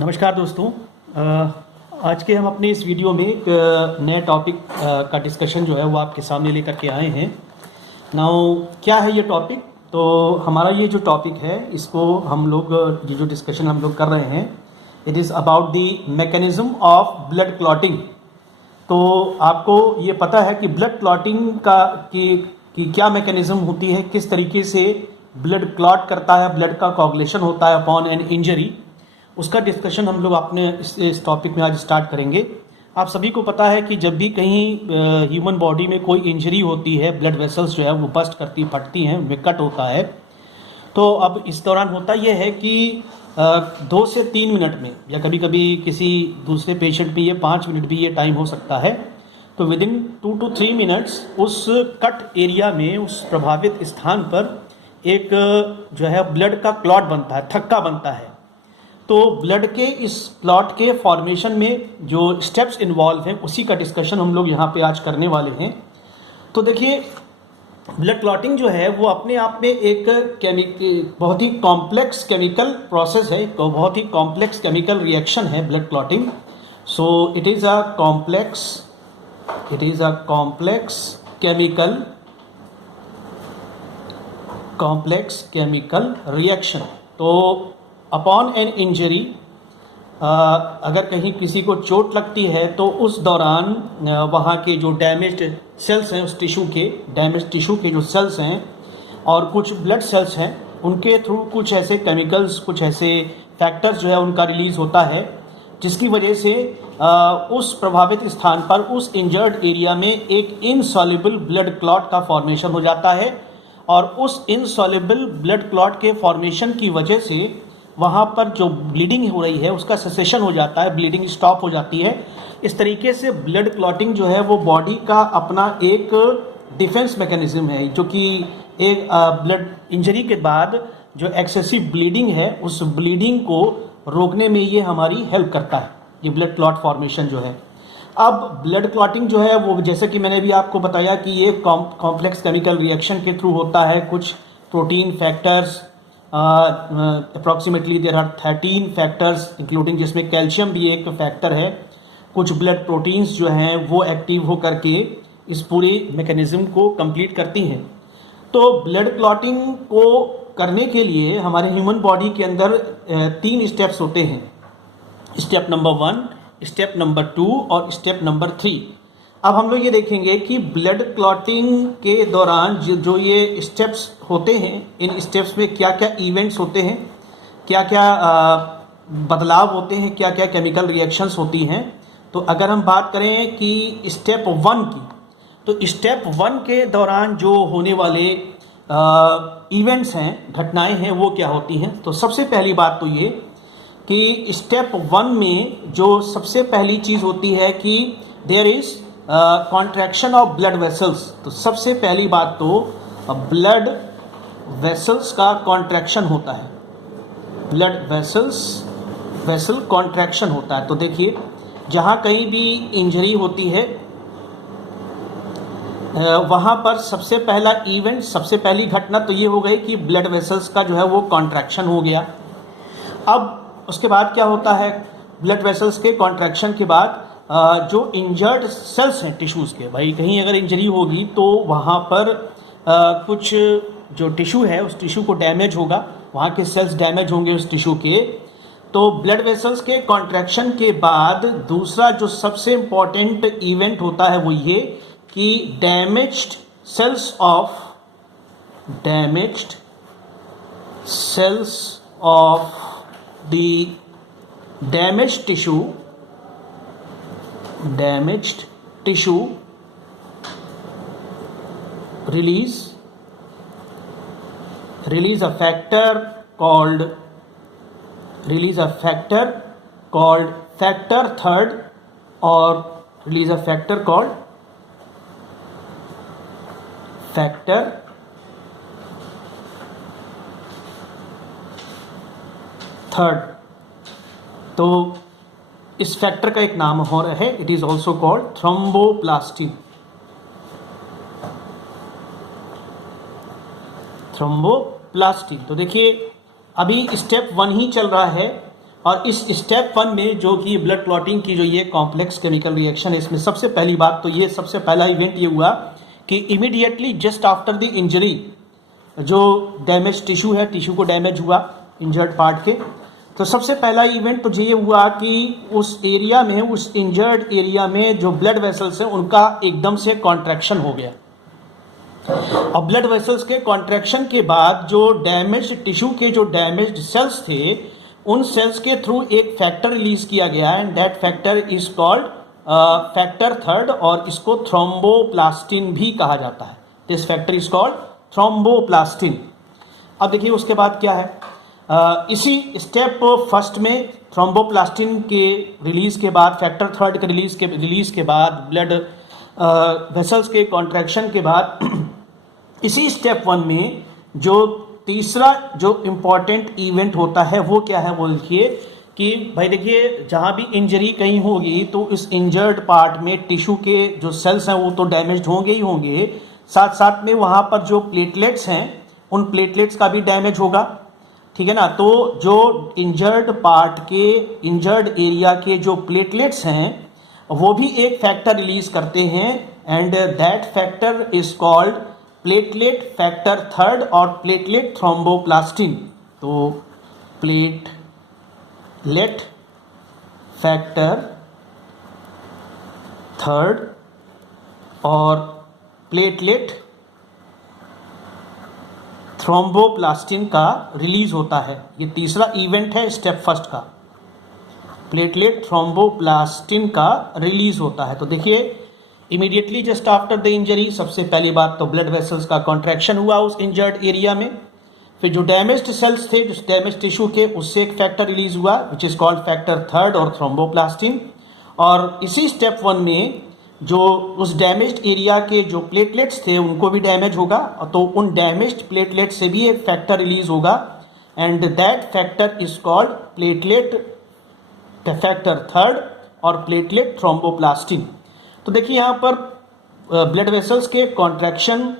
नमस्कार दोस्तों। आज के हम अपने इस वीडियो में एक नए टॉपिक का डिस्कशन जो है वो आपके सामने लेकर के आए हैं। नाउ क्या है ये टॉपिक? तो हमारा ये जो टॉपिक है इसको हम लोग ये जो डिस्कशन हम लोग कर रहे हैं, it is about the mechanism of blood clotting. तो आपको ये पता है कि ब्लड क्लॉटिंग की क्या मैकेनिज्म होती है, किस तरीके से ब्लड क्लॉट करता है, ब्लड का कोagulation होता है अपॉन एन इंजरी, उसका डिस्कशन हम लोग अपने इस टॉपिक में आज स्टार्ट करेंगे। आप सभी को पता है कि जब भी कहीं ह्यूमन बॉडी में कोई इंजरी होती है, ब्लड वेसल्स जो है वो बस्ट करती फटती हैं, विकट होता है। तो अब इस दौरान होता यह है कि 2 से 3 मिनट में, या कभी कभी किसी दूसरे पेशेंट में ये 5 मिनट भी ये टाइम हो सकता है, तो विद इन 2 to 3 मिनट्स उस कट एरिया में, उस प्रभावित स्थान पर एक जो है ब्लड का क्लॉट बनता है, थक्का बनता है। तो ब्लड के इस क्लॉट के फॉर्मेशन में जो स्टेप्स इन्वॉल्व हैं उसी का डिस्कशन हम लोग यहाँ पे आज करने वाले हैं। तो देखिए, ब्लड क्लॉटिंग जो है वो अपने आप में एक बहुत ही कॉम्प्लेक्स केमिकल प्रोसेस है, बहुत ही कॉम्प्लेक्स केमिकल रिएक्शन है blood clotting. So it is a complex chemical reaction. तो अपॉन एन इंजरी, अगर कहीं किसी को चोट लगती है तो उस दौरान वहाँ के जो डैमेज्ड सेल्स हैं, उस डैमेज टिश्यू के जो सेल्स हैं और कुछ ब्लड सेल्स हैं, उनके थ्रू कुछ ऐसे केमिकल्स, कुछ ऐसे फैक्टर्स जो है उनका रिलीज़ होता है, जिसकी वजह से उस प्रभावित स्थान पर, उस इंजर्ड एरिया में एक इनसॉल्युबल ब्लड क्लॉट का फॉर्मेशन हो जाता है। और उस इनसॉल्युबल ब्लड क्लॉट के फॉर्मेशन की वजह से वहाँ पर जो ब्लीडिंग हो रही है उसका सेसेशन हो जाता है, ब्लीडिंग स्टॉप हो जाती है। इस तरीके से ब्लड क्लॉटिंग जो है वो बॉडी का अपना एक डिफेंस मैकेनिज्म है, जो कि एक ब्लड इंजरी के बाद जो एक्सेसिव ब्लीडिंग है उस ब्लीडिंग को रोकने में ये हमारी हेल्प करता है, ये ब्लड क्लॉट फॉर्मेशन जो है। अब ब्लड क्लॉटिंग जो है वो, जैसे कि मैंने भी आपको बताया कि ये कॉम्प्लेक्स केमिकल रिएक्शन के थ्रू होता है। कुछ protein factors, approximately there are 13 factors including, जिसमें कैल्शियम भी एक फैक्टर है। कुछ ब्लड प्रोटीन्स जो हैं वो एक्टिव हो करके इस पूरे मैकेनिज्म को कंप्लीट करती हैं। तो ब्लड क्लॉटिंग को करने के लिए हमारे ह्यूमन बॉडी के अंदर 3 स्टेप्स होते हैं। स्टेप नंबर 1, स्टेप नंबर 2 और स्टेप नंबर 3। अब हम लोग ये देखेंगे कि ब्लड क्लॉटिंग के दौरान जो ये स्टेप्स होते हैं, इन स्टेप्स में क्या क्या इवेंट्स होते हैं, क्या क्या बदलाव होते हैं, क्या क्या केमिकल रिएक्शंस होती हैं। तो अगर हम बात करें कि स्टेप 1 की, तो स्टेप 1 के दौरान जो होने वाले इवेंट्स हैं, घटनाएं हैं, वो क्या होती हैं। तो सबसे पहली बात तो ये कि स्टेप 1 में जो सबसे पहली चीज़ होती है कि there is contraction of blood vessels. तो सबसे पहली बात तो ब्लड वेसल्स का कॉन्ट्रैक्शन होता है, ब्लड वेसल कॉन्ट्रैक्शन होता है। तो देखिए, जहाँ कहीं भी इंजरी होती है वहाँ पर सबसे पहला इवेंट, सबसे पहली घटना तो ये हो गई कि ब्लड वेसल्स का जो है वो कॉन्ट्रैक्शन हो गया। अब उसके बाद क्या होता है, ब्लड वेसल्स के कॉन्ट्रैक्शन के बाद जो इंजर्ड सेल्स हैं टिश्यूज़ के, भाई कहीं अगर इंजरी होगी तो वहाँ पर कुछ जो टिश्यू है उस टिश्यू को डैमेज होगा, वहाँ के सेल्स डैमेज होंगे उस टिश्यू के। तो ब्लड वेसल्स के कॉन्ट्रैक्शन के बाद दूसरा जो सबसे इम्पॉर्टेंट इवेंट होता है वो ये कि damaged cells of the damaged tissue release a factor called factor third, or release a factor called factor third. तो इस फैक्टर का एक नाम और है, it is also called thromboplastin. Thromboplastin. तो देखिए, अभी स्टेप 1 ही चल रहा है और इस स्टेप 1 में जो कि ब्लड क्लॉटिंग की जो ये कॉम्प्लेक्स केमिकल रिएक्शन है, इसमें सबसे पहली बात तो ये सबसे पहला इवेंट ये हुआ कि immediately just after the injury, जो डैमेज टिश्यू है, टिश्यू को डैमेज हुआ इंजर्ड पार्ट के, तो सबसे पहला इवेंट तो ये हुआ कि उस एरिया में, उस इंजर्ड एरिया में जो ब्लड वेसल्स हैं उनका एकदम से कॉन्ट्रैक्शन हो गया। और ब्लड वेसल्स के कॉन्ट्रैक्शन के बाद जो डैमेज टिश्यू के जो डैमेज्ड सेल्स थे, उन सेल्स के थ्रू एक फैक्टर रिलीज किया गया and that factor is called factor third, और इसको थ्रोम्बोप्लास्टिन भी कहा जाता है। This factor is called thromboplastin. अब देखिए उसके बाद क्या है, इसी स्टेप फर्स्ट में थ्रोम्बोप्लास्टिन के रिलीज के बाद, फैक्टर थर्ड के रिलीज के बाद, ब्लड वेसल्स के कॉन्ट्रैक्शन के बाद इसी स्टेप 1 में जो तीसरा जो इम्पॉर्टेंट इवेंट होता है वो क्या है, वो देखिए कि भाई देखिए जहाँ भी इंजरी कहीं होगी तो इस इंजर्ड पार्ट में टिश्यू के जो सेल्स हैं वो तो डैमेज होंगे ही होंगे, साथ साथ में वहाँ पर जो प्लेटलेट्स हैं उन प्लेटलेट्स का भी डैमेज होगा, ठीक है ना। तो जो इंजर्ड पार्ट के, इंजर्ड एरिया के जो प्लेटलेट्स हैं वो भी एक फैक्टर रिलीज करते हैं and that factor is called platelet factor third और प्लेटलेट थ्रोम्बोप्लास्टिन। तो प्लेटलेट फैक्टर थर्ड और प्लेटलेट थ्रोम्बोप्लास्टिन का रिलीज होता है। ये तीसरा इवेंट है स्टेप फर्स्ट का, प्लेटलेट थ्रोम्बोप्लास्टिन का रिलीज होता है। तो देखिए immediately just after the injury, सबसे पहली बात तो ब्लड वेसल्स का कॉन्ट्रैक्शन हुआ उस इंजर्ड एरिया में, फिर जो डैमेज्ड सेल्स थे, जो डैमेज टिश्यू के, उससे एक फैक्टर रिलीज हुआ which is called factor third और थ्रोम्बोप्लास्टिन। और इसी स्टेप 1 में जो उस डैमेज्ड एरिया के जो प्लेटलेट्स थे उनको भी डैमेज होगा, तो उन डैमेज्ड प्लेटलेट से भी एक फैक्टर रिलीज होगा and that factor is called platelet factor third और प्लेटलेट थ्रोम्बोप्लास्टिन। तो देखिए यहाँ पर ब्लड वेसल्स के कॉन्ट्रैक्शन,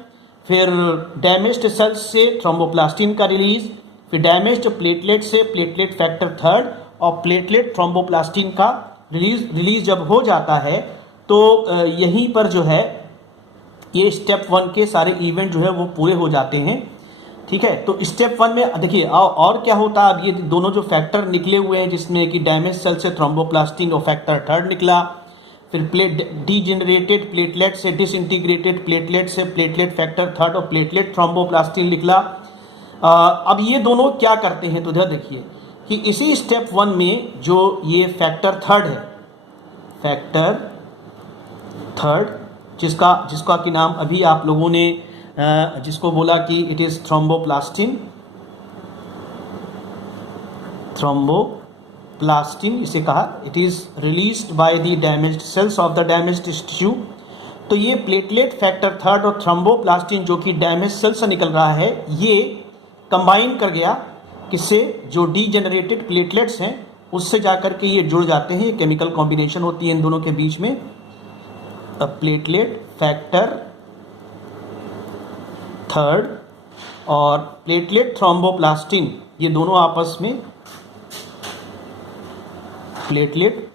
फिर डैमेज्ड सेल्स से थ्रोम्बोप्लास्टिन का रिलीज, फिर डैमेज्ड प्लेटलेट से प्लेटलेट फैक्टर थर्ड और प्लेटलेट थ्रोम्बोप्लास्टिन का रिलीज जब हो जाता है तो यहीं पर जो है ये स्टेप 1 के सारे इवेंट जो है वो पूरे हो जाते हैं, ठीक है। तो स्टेप 1 में देखिए और क्या होता है, अब ये दोनों जो फैक्टर निकले हुए हैं जिसमें कि डैमेज सेल से थ्रोम्बोप्लास्टिन और फैक्टर थर्ड निकला, फिर डीजेनरेटेड प्लेटलेट से डिसइंटीग्रेटेड प्लेटलेट से प्लेटलेट फैक्टर थर्ड और प्लेटलेट थ्रोम्बोप्लास्टिन निकला। अब ये दोनों क्या करते हैं, तो इधर देखिए कि इसी स्टेप 1 में जो ये फैक्टर थर्ड है, फैक्टर थर्ड जिसका कि नाम अभी आप लोगों ने जिसको बोला कि इट इज थ्रोम्बोप्लास्टिन, थ्रोम्बोप्लास्टिन इसे कहा, it is released by the damaged cells of the damaged tissue. तो ये प्लेटलेट फैक्टर थर्ड और थ्रोम्बोप्लास्टिन जो कि डैमेज सेल से निकल रहा है, ये कंबाइन कर गया किससे, जो डीजेनरेटेड प्लेटलेट्स हैं उससे जाकर के ये जुड़ जाते हैं, ये केमिकल कॉम्बिनेशन होती है इन दोनों के बीच में। प्लेटलेट फैक्टर थर्ड और प्लेटलेट थ्रोम्बोप्लास्टिन, ये दोनों आपस में प्लेटलेट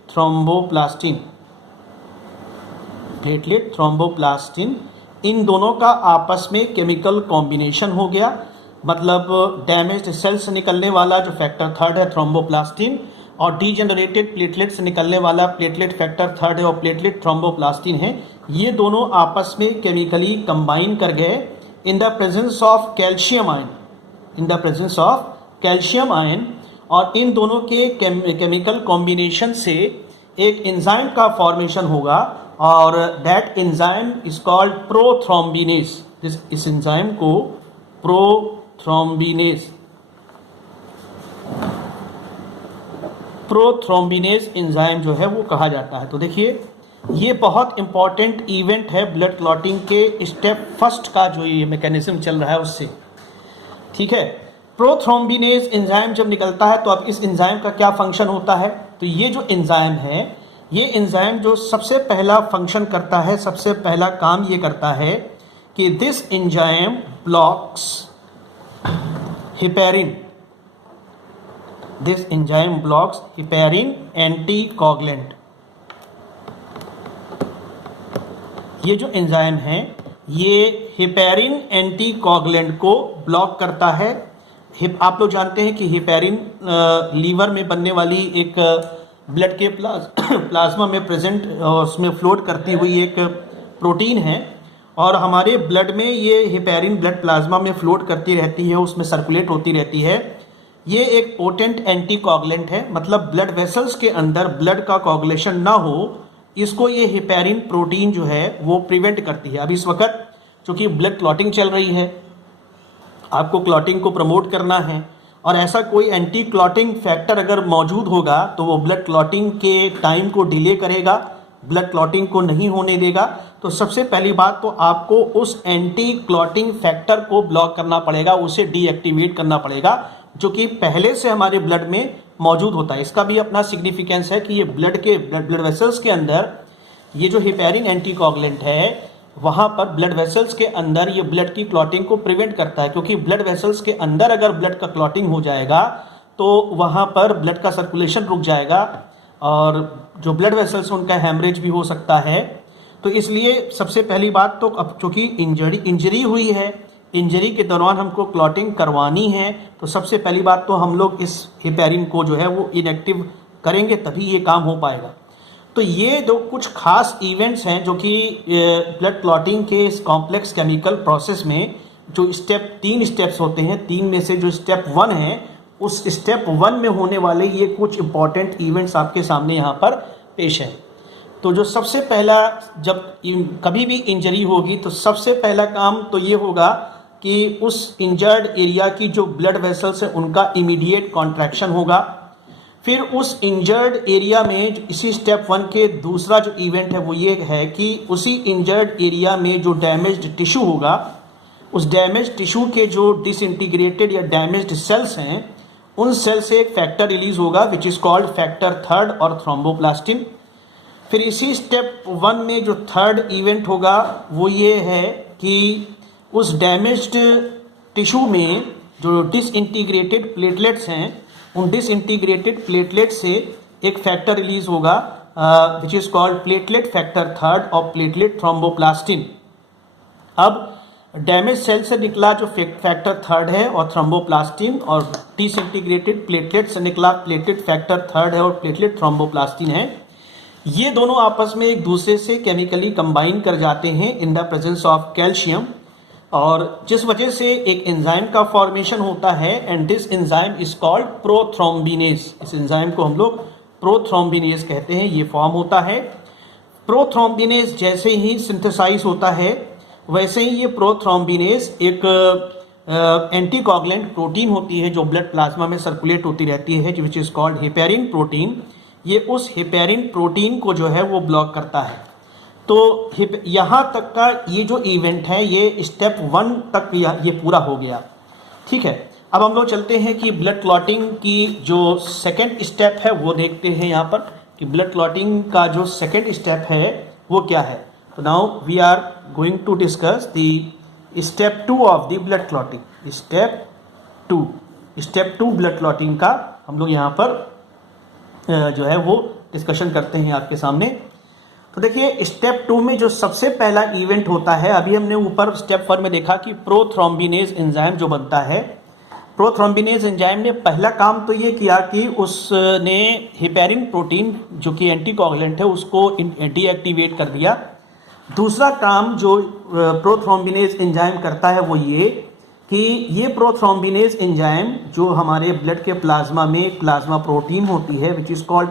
थ्रोम्बोप्लास्टिन इन दोनों का आपस में केमिकल कॉम्बिनेशन हो गया। मतलब डैमेज्ड सेल से निकलने वाला जो फैक्टर थर्ड है थ्रोम्बोप्लास्टिन और डीजेनरेटेड प्लेटलेट से निकलने वाला प्लेटलेट फैक्टर थर्ड है और प्लेटलेट थ्रोम्बोप्लास्टिन है, ये दोनों आपस में केमिकली कंबाइन कर गए in the presence of calcium ion, और इन दोनों के केमिकल कॉम्बिनेशन से एक एंजाइम का फॉर्मेशन होगा और that enzyme is called prothrombinase. इस एंजाइम को प्रोथ्रोम्बिनेज एंजाइम जो है वो कहा जाता है। तो देखिए ये बहुत इंपॉर्टेंट इवेंट है ब्लड क्लॉटिंग के स्टेप फर्स्ट का, जो ये मैकेनिज्म चल रहा है उससे, ठीक है। प्रोथ्रोम्बिनेज एंजाइम जब निकलता है तो अब इस एंजाइम का क्या फंक्शन होता है, तो ये जो एंजाइम है, ये एंजाइम जो सबसे पहला फंक्शन करता है, सबसे पहला काम ये करता है कि this enzyme blocks heparin this enzyme blocks heparin anticoagulant. ये जो एंजाइम है ये हेपेरिन एंटीकोगुलेंट को ब्लॉक करता है। आप लोग जानते हैं कि हेपेरिन लीवर में बनने वाली एक ब्लड के प्लाज्मा में प्रेजेंट उसमें फ्लोट करती हुई एक प्रोटीन है, और हमारे ब्लड में ये हेपेरिन ब्लड प्लाज्मा में फ्लोट करती रहती है, उसमें सर्कुलेट होती रहती है। ये एक पोटेंट एंटीकोगुलेंट है, मतलब ब्लड वेसल्स के अंदर ब्लड का कोगुलेशन ना हो, इसको ये हेपेरिन प्रोटीन जो है वो प्रिवेंट करती है। अब इस वक्त चूंकि ब्लड क्लॉटिंग चल रही है, आपको क्लॉटिंग को प्रमोट करना है, और ऐसा कोई एंटी क्लॉटिंग फैक्टर अगर मौजूद होगा तो वो ब्लड क्लॉटिंग के टाइम को डिले करेगा, ब्लड क्लॉटिंग को नहीं होने देगा। तो सबसे पहली बात तो आपको उस एंटी क्लॉटिंग फैक्टर को ब्लॉक करना पड़ेगा, उसे डीएक्टिवेट करना पड़ेगा, जो कि पहले से हमारे ब्लड में मौजूद होता है। इसका भी अपना सिग्निफिकेंस है कि ये ब्लड वेसल्स के अंदर ये जो हेपेरिन एंटीकोगुलेंट है वहाँ पर ब्लड वेसल्स के अंदर ये ब्लड की क्लॉटिंग को प्रिवेंट करता है, क्योंकि ब्लड वेसल्स के अंदर अगर ब्लड का क्लॉटिंग हो जाएगा तो वहाँ पर ब्लड का सर्कुलेशन रुक जाएगा, और जो ब्लड वेसल्स उनका हैमरेज भी हो सकता है। तो इसलिए सबसे पहली बात तो अब चूँकि इंजरी हुई है, इंजरी के दौरान हमको क्लॉटिंग करवानी है, तो सबसे पहली बात तो हम लोग इस हेपेरिन को जो है वो इनएक्टिव करेंगे, तभी ये काम हो पाएगा। तो ये दो कुछ खास इवेंट्स हैं जो कि ब्लड क्लॉटिंग के इस कॉम्प्लेक्स केमिकल प्रोसेस में जो तीन स्टेप्स होते हैं, तीन में से जो स्टेप 1 है, उस स्टेप 1 में होने वाले ये कुछ इंपॉर्टेंट इवेंट्स आपके सामने यहाँ पर पेश है। तो जो सबसे पहला, जब कभी भी इंजरी होगी तो सबसे पहला काम तो ये होगा कि उस इंजर्ड एरिया की जो ब्लड वेसल्स है उनका इमीडिएट कॉन्ट्रैक्शन होगा। फिर उस इंजर्ड एरिया में इसी स्टेप 1 के दूसरा जो इवेंट है वो ये है कि उसी इंजर्ड एरिया में जो डैमेज्ड टिश्यू होगा, उस डैमेज टिश्यू के जो डिसइंटीग्रेटेड या डैमेज्ड सेल्स हैं, उन सेल से एक फैक्टर रिलीज होगा विच इज़ कॉल्ड फैक्टर 3 और थ्रोम्बोप्लास्टिन। फिर इसी स्टेप 1 में जो थर्ड इवेंट होगा वो ये है कि उस डैमेज्ड टिश्यू में जो डिसइंटीग्रेटेड प्लेटलेट्स हैं, उन डिसइंटीग्रेटेड प्लेटलेट से एक फैक्टर रिलीज होगा which is called platelet factor 3 और प्लेटलेट थ्रोम्बोप्लास्टिन। अब डैमेज सेल से निकला जो फैक्टर 3 है और थ्रोम्बोप्लास्टिन, और डिसइंटीग्रेटेड प्लेटलेट से निकला प्लेटलेट फैक्टर 3 है और प्लेटलेट थ्रोम्बोप्लास्टिन है। ये दोनों आपस में एक दूसरे से केमिकली कंबाइन कर जाते हैं in the presence of calcium, और जिस वजह से एक एंजाइम का फॉर्मेशन होता है, and this enzyme is called prothrombinase. इस एंजाइम को हम लोग प्रोथ्रोम्बिनेज कहते हैं। ये फॉर्म होता है। प्रोथ्रोम्बिनेज जैसे ही सिंथेसाइज होता है वैसे ही ये प्रोथ्रोम्बिनेज एक एंटीकोगुलेंट प्रोटीन होती है जो ब्लड प्लाज्मा में सर्कुलेट होती रहती है, which is called heparin protein. ये उस हेपेरिन प्रोटीन को जो है वो ब्लॉक करता है। तो यहाँ तक का ये जो इवेंट है ये स्टेप 1 तक ये पूरा हो गया। ठीक है, अब हम लोग चलते हैं कि ब्लड क्लॉटिंग की जो सेकेंड स्टेप है वो देखते हैं यहाँ पर कि ब्लड क्लॉटिंग का जो सेकेंड स्टेप है वो क्या है। तो now we are going to discuss the step 2 of the blood clotting. Step 2 blood clotting का हम लोग यहाँ पर जो है वो डिस्कशन करते हैं आपके सामने। तो देखिए स्टेप 2 में जो सबसे पहला इवेंट होता है, अभी हमने ऊपर स्टेप 1 में देखा कि प्रोथ्रोम्बिनेज एंजाइम जो बनता है, प्रोथ्रोम्बिनेज एंजाइम ने पहला काम तो ये किया कि उसने हेपेरिन प्रोटीन जो कि एंटीकोगुलेंट है उसको डीएक्टिवेट कर दिया। दूसरा काम जो प्रोथ्रोम्बिनेज एंजाइम करता है वो ये कि ये प्रोथ्रोम्बिनेज एंजाइम जो हमारे ब्लड के प्लाज्मा में प्लाज्मा प्रोटीन होती है विच इज कॉल्ड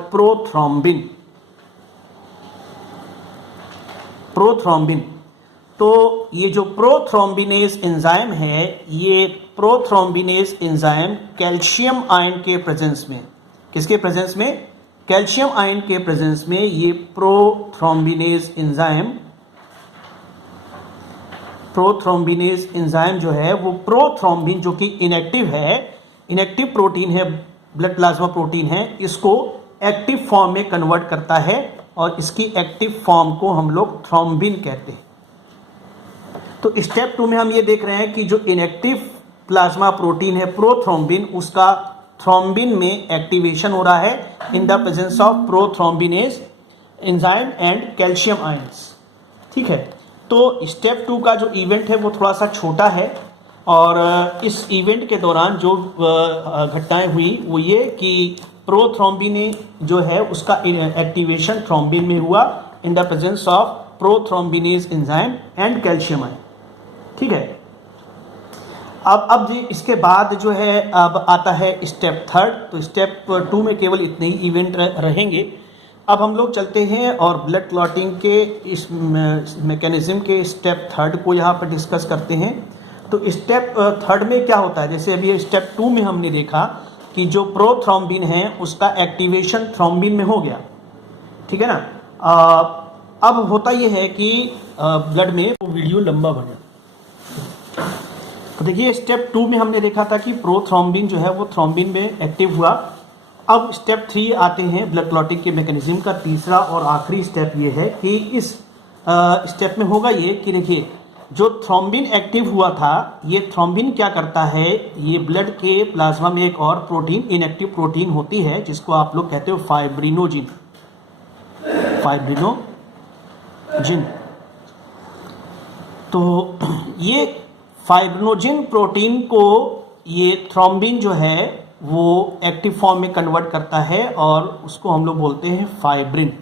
प्रोथ्रोम्बिन। तो ये जो प्रोथ्रोम्बिनेज एंजाइम है, ये प्रोथ्रोम्बिनेज एंजाइम कैल्शियम आयन के प्रेजेंस में, किसके प्रेजेंस में? कैल्शियम आयन के प्रेजेंस में ये प्रोथ्रोम्बिनेज एंजाइम जो है वो प्रोथ्रोम्बिन जो कि इनएक्टिव है, इनएक्टिव प्रोटीन है, ब्लड प्लाज्मा प्रोटीन है, इसको एक्टिव फॉर्म में कन्वर्ट करता है और इसकी एक्टिव फॉर्म को हम लोग थ्रोम्बिन कहते हैं। तो स्टेप 2 में हम ये देख रहे हैं कि जो इनएक्टिव प्लाज्मा प्रोटीन है प्रोथ्रोम्बिन, उसका थ्रोम्बिन में एक्टिवेशन हो रहा है in the presence of prothrombinase enzyme and calcium ions. ठीक है, तो स्टेप 2 का जो इवेंट है वो थोड़ा सा छोटा है, और इस इवेंट के दौरान जो घटनाएं हुई वो ये कि प्रोथ्रोम्बिन जो है उसका एक्टिवेशन थ्रोम्बिन में हुआ in the presence of prothrombinase enzyme and calcium ion. ठीक है, अब जी इसके बाद जो है अब आता है स्टेप 3। तो स्टेप 2 में केवल इतने ही इवेंट रहेंगे। अब हम लोग चलते हैं और ब्लड क्लॉटिंग के इस मैकेनिज्म के स्टेप 3 को यहाँ पर डिस्कस करते हैं। तो स्टेप 3 में क्या होता है, जैसे अभी स्टेप 2 में हमने देखा कि जो प्रोथ्रोम्बिन है उसका एक्टिवेशन थ्रोम्बिन में हो गया। ठीक है ना। अब होता यह है कि ब्लड में वो वीडियो लंबा बना। तो देखिए स्टेप 2 में हमने देखा था कि प्रोथ्रोम्बिन जो है वो थ्रोम्बिन में एक्टिव हुआ। अब स्टेप 3 आते हैं ब्लड क्लॉटिंग के मैकेनिज्म का तीसरा और आखिरी स्टेप ये है कि इस स्टेप में होगा ये कि देखिए जो थ्रोम्बिन एक्टिव हुआ था, ये थ्रोम्बिन क्या करता है, ये ब्लड के प्लाज्मा में एक और प्रोटीन, इनएक्टिव प्रोटीन होती है जिसको आप लोग कहते हो फाइब्रिनोजिन। तो ये फाइब्रिनोजिन प्रोटीन को ये थ्रोम्बिन जो है वो एक्टिव फॉर्म में कन्वर्ट करता है और उसको हम लोग बोलते हैं फाइब्रिन।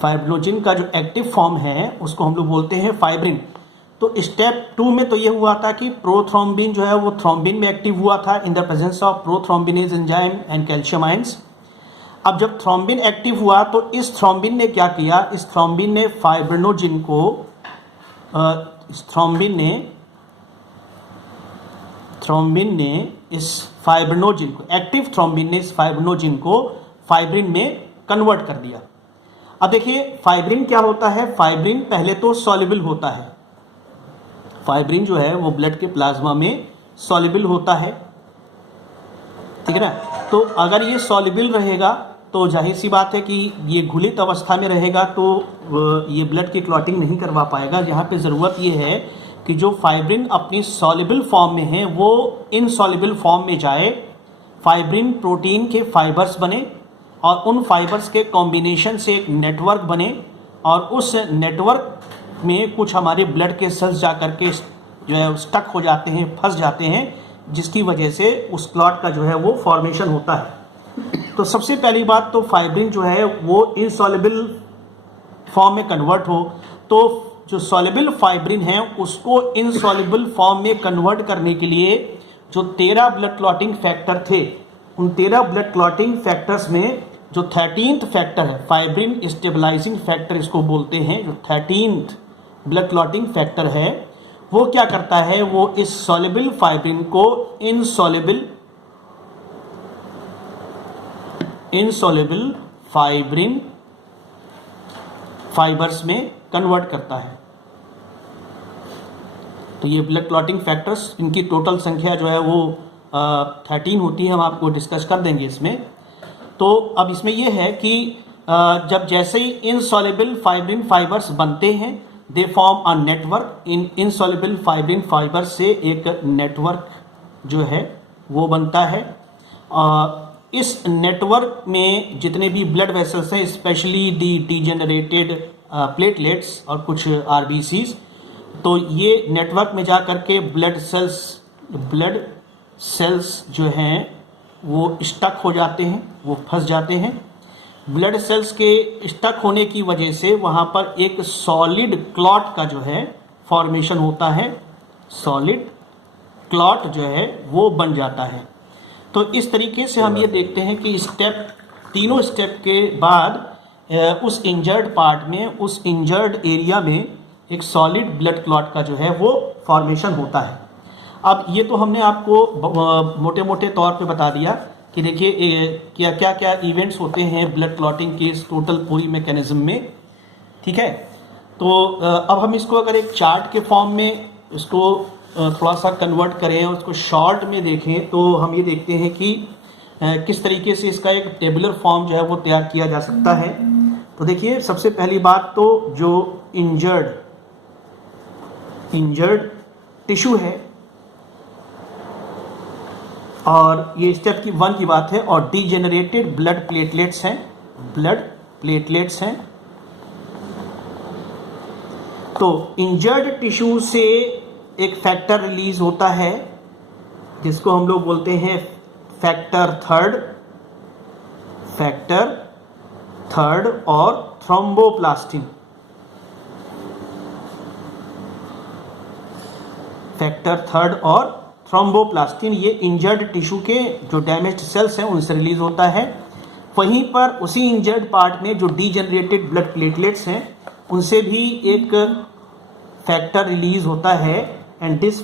फाइब्रिनोजिन का जो एक्टिव फॉर्म है उसको हम लोग बोलते हैं फाइब्रिन। तो स्टेप 2 में तो ये हुआ था कि प्रोथ्रोम्बिन जो है वो थ्रोम्बिन में एक्टिव हुआ था in the presence of prothrombinase enzyme and calcium ions. अब जब थ्रोम्बिन एक्टिव हुआ तो इस थ्रोम्बिन ने क्या किया, इस थ्रोम्बिन ने फाइब्रिनोजिन को इस फाइब्रिनोजिन को एक्टिव थ्रोम्बिन ने इस फाइब्रिनोजिन को फाइब्रिन में कन्वर्ट कर दिया। अब देखिए फाइब्रिन क्या होता है, फाइब्रिन पहले तो सॉल्युबल होता है। फाइब्रिन जो है वो ब्लड के प्लाज्मा में सॉल्युबल होता है। ठीक है ना। तो अगर ये सॉल्युबल रहेगा तो जाहिर सी बात है कि ये घुलित अवस्था में रहेगा तो ये ब्लड की क्लॉटिंग नहीं करवा पाएगा। यहाँ पे ज़रूरत ये है कि जो फाइब्रिन अपनी सॉल्युबल फॉर्म में है वो इनसॉल्युबल फॉर्म में जाए, फाइब्रिन प्रोटीन के फाइबर्स बने और उन फाइबर्स के कॉम्बिनेशन से एक नेटवर्क बने और उस नेटवर्क में कुछ हमारे ब्लड के सेल्स जा कर के जो है स्टक हो जाते हैं, फंस जाते हैं, जिसकी वजह से उस क्लॉट का जो है वो फॉर्मेशन होता है। तो सबसे पहली बात तो फाइब्रिन जो है वो इनसॉल्युबल फॉर्म में कन्वर्ट हो, तो जो सॉल्युबल फाइब्रिन है उसको इनसॉल्युबल फॉर्म में कन्वर्ट करने के लिए जो 13 ब्लड क्लॉटिंग फैक्टर थे, उन 13 ब्लड क्लॉटिंग फैक्टर्स में जो 13th फैक्टर है, फाइब्रिन स्टेबलाइजिंग फैक्टर इसको बोलते हैं, जो 13th ब्लड क्लॉटिंग फैक्टर है वो क्या करता है, वो इस सॉल्युबल फाइब्रिन को इनसॉल्युबल फाइब्रिन फाइबर्स में कन्वर्ट करता है। तो ये ब्लड क्लॉटिंग फैक्टर्स, इनकी टोटल संख्या जो है वो 13 होती है, हम आपको डिस्कस कर देंगे इसमें। तो अब इसमें यह है कि जब जैसे ही इनसॉल्युबल फाइब्रिन फाइबर्स बनते हैं, they form a network. Insoluble fibrin fibre से एक नेटवर्क जो है वो बनता है। इस नेटवर्क में जितने भी ब्लड वेसल्स हैं, स्पेशली दी डीजेनरेटेड प्लेटलेट्स और कुछ आरबीसीज, तो ये नेटवर्क में जा कर के ब्लड सेल्स जो हैं वो स्टक हो जाते हैं, वो फंस जाते हैं। ब्लड सेल्स के स्टक होने की वजह से वहाँ पर एक सॉलिड क्लॉट का जो है फॉर्मेशन होता है, सॉलिड क्लॉट जो है वो बन जाता है। तो इस तरीके से हम ये देखते हैं कि तीनों स्टेप के बाद उस इंजर्ड पार्ट में, उस इंजर्ड एरिया में एक सॉलिड ब्लड क्लॉट का जो है वो फॉर्मेशन होता है। अब ये तो हमने आपको मोटे मोटे तौर पे बता दिया कि देखिए क्या क्या क्या इवेंट्स होते हैं ब्लड क्लॉटिंग के इस टोटल पूरी मैकेनिज्म में। ठीक है, तो अब हम इसको अगर एक चार्ट के फॉर्म में इसको थोड़ा सा कन्वर्ट करें और उसको शॉर्ट में देखें तो हम ये देखते हैं कि किस तरीके से इसका एक टेबुलर फॉर्म जो है वो तैयार किया जा सकता है। तो देखिए सबसे पहली बात तो जो इंजर्ड टिश्यू है, और ये स्टेप की 1 की बात है। और डीजेनरेटेड ब्लड प्लेटलेट्स हैं, ब्लड प्लेटलेट्स हैं। तो इंजर्ड टिश्यू से एक फैक्टर रिलीज होता है जिसको हम लोग बोलते हैं फैक्टर थर्ड और थ्रोम्बोप्लास्टिन। फैक्टर थर्ड और थ्रोम्बोप्लास्टिन ये इंजर्ड टिश्यू के जो डैमेज्ड सेल्स हैं उनसे रिलीज होता है। वहीं पर उसी इंजर्ड पार्ट में जो डीजेनरेटेड ब्लड प्लेटलेट्स हैं उनसे भी एक फैक्टर रिलीज होता है and this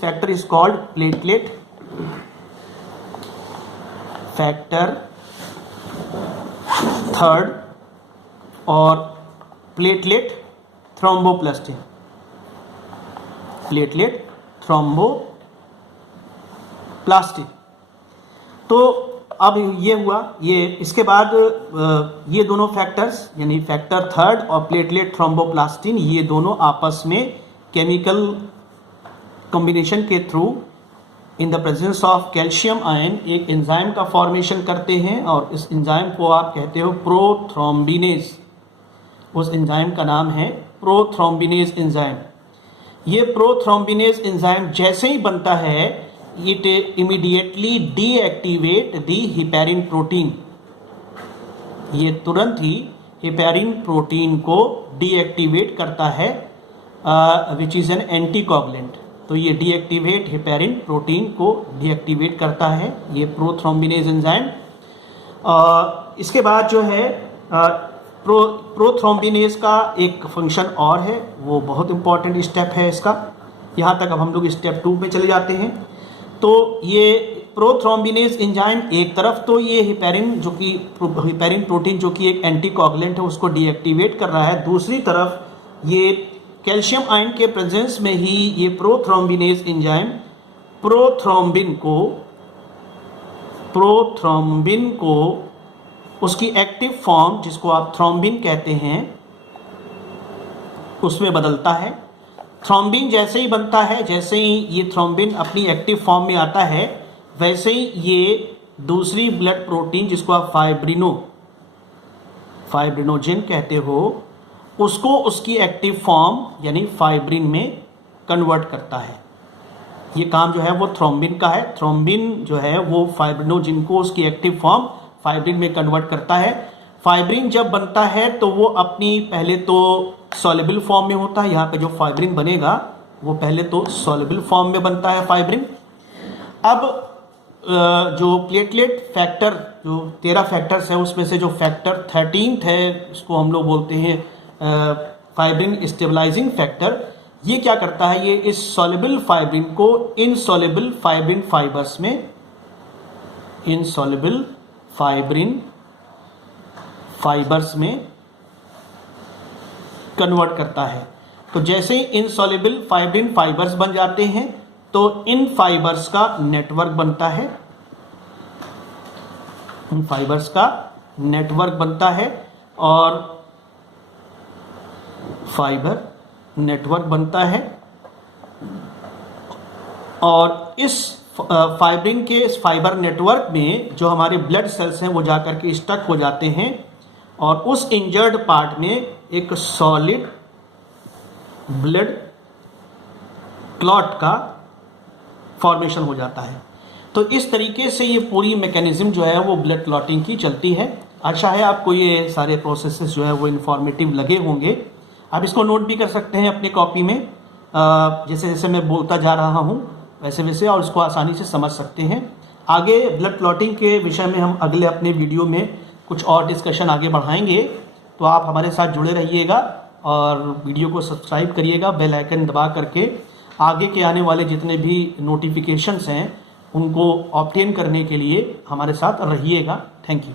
factor is called platelet factor third और प्लेटलेट थ्रोम्बोप्लास्टिन, प्लेटलेट थ्रोम्बोप्लास्टिन। तो अब ये हुआ, ये इसके बाद ये दोनों फैक्टर्स यानी फैक्टर थर्ड और प्लेटलेट थ्रोम्बोप्लास्टिन ये दोनों आपस में केमिकल कॉम्बिनेशन के through in the presence of calcium ion एक एंजाइम का फॉर्मेशन करते हैं और इस एंजाइम को आप कहते हो प्रोथ्रोम्बिनेज। उस एंजाइम का नाम है प्रोथ्रोम्बिनेज एंजाइम। ये प्रोथ्रोम्बिनेज एंजाइम जैसे ही बनता है it immediately deactivate the heparin protein. ये तुरंत ही हेपेरिन प्रोटीन को डीएक्टिवेट करता है विच इज़ एन एंटीकोगुलेंट। तो ये डीएक्टिवेट हेपेरिन प्रोटीन को डीएक्टिवेट करता है ये प्रोथ्रोम्बिनेज एंजाइम। इसके बाद जो है प्रोथ्रोम्बिनेज का एक फंक्शन और है, वो बहुत इंपॉर्टेंट स्टेप है इसका। यहाँ तक अब हम लोग स्टेप 2 में चले जाते हैं। तो ये प्रोथ्रोम्बिनेज एंजाइम एक तरफ तो ये हेपेरिन हेपेरिन प्रोटीन जो कि एक एंटीकोगुलेंट है उसको डीएक्टिवेट कर रहा है, दूसरी तरफ ये कैल्शियम आयन के प्रेजेंस में ही ये प्रोथ्रोम्बिनेज एंजाइम प्रोथ्रोम्बिन को उसकी एक्टिव फॉर्म जिसको आप थ्रोम्बिन कहते हैं उसमें बदलता है। थ्रोम्बिन जैसे ही बनता है, जैसे ही ये थ्रोम्बिन अपनी एक्टिव फॉर्म में आता है, वैसे ही ये दूसरी ब्लड प्रोटीन जिसको आप फाइब्रिनोजेन कहते हो उसको उसकी एक्टिव फॉर्म यानी फाइब्रिन में कन्वर्ट करता है। ये काम जो है वो थ्रोम्बिन का है। थ्रोम्बिन जो है वो फाइब्रिनोजेन को उसकी एक्टिव फॉर्म फाइब्रिन में कन्वर्ट करता है। फाइब्रिन जब बनता है तो वो अपनी पहले तो सॉल्युबल फॉर्म में होता है। यहाँ पे जो फाइब्रिन बनेगा वो पहले तो सॉल्युबल फॉर्म में बनता है फाइब्रिन। अब जो प्लेटलेट फैक्टर जो 13 फैक्टर्स है उसमें से जो फैक्टर 13th है उसको हम लोग बोलते हैं फाइब्रिन स्टेबलाइजिंग फैक्टर। ये क्या करता है, ये इस सॉल्युबल फाइब्रिन को इनसॉल्युबल फाइब्रिन फाइबर्स में इनसॉल्युबल फाइब्रिन फाइबर्स में कन्वर्ट करता है। तो जैसे ही इनसॉल्युबल फाइब्रिन फाइबर्स बन जाते हैं तो इन फाइबर्स का नेटवर्क बनता है, इन फाइबर्स का नेटवर्क बनता है और फाइबर नेटवर्क बनता है। और इस फाइब्रिन के इस फाइबर नेटवर्क में जो हमारे ब्लड सेल्स हैं वो जाकर के स्टक हो जाते हैं और उस इंजर्ड पार्ट में एक सॉलिड ब्लड क्लॉट का फॉर्मेशन हो जाता है। तो इस तरीके से ये पूरी मैकेनिज्म जो है वो ब्लड क्लॉटिंग की चलती है। आशा है आपको ये सारे प्रोसेसेस जो है वो इन्फॉर्मेटिव लगे होंगे। आप इसको नोट भी कर सकते हैं अपनी कॉपी में, जैसे जैसे मैं बोलता जा रहा हूँ वैसे वैसे, और इसको आसानी से समझ सकते हैं। आगे ब्लड क्लॉटिंग के विषय में हम अगले अपने वीडियो में कुछ और डिस्कशन आगे बढ़ाएंगे। तो आप हमारे साथ जुड़े रहिएगा और वीडियो को सब्सक्राइब करिएगा, बेल आइकन दबा करके आगे के आने वाले जितने भी नोटिफिकेशंस हैं उनको ऑब्टेन करने के लिए हमारे साथ रहिएगा। Thank you.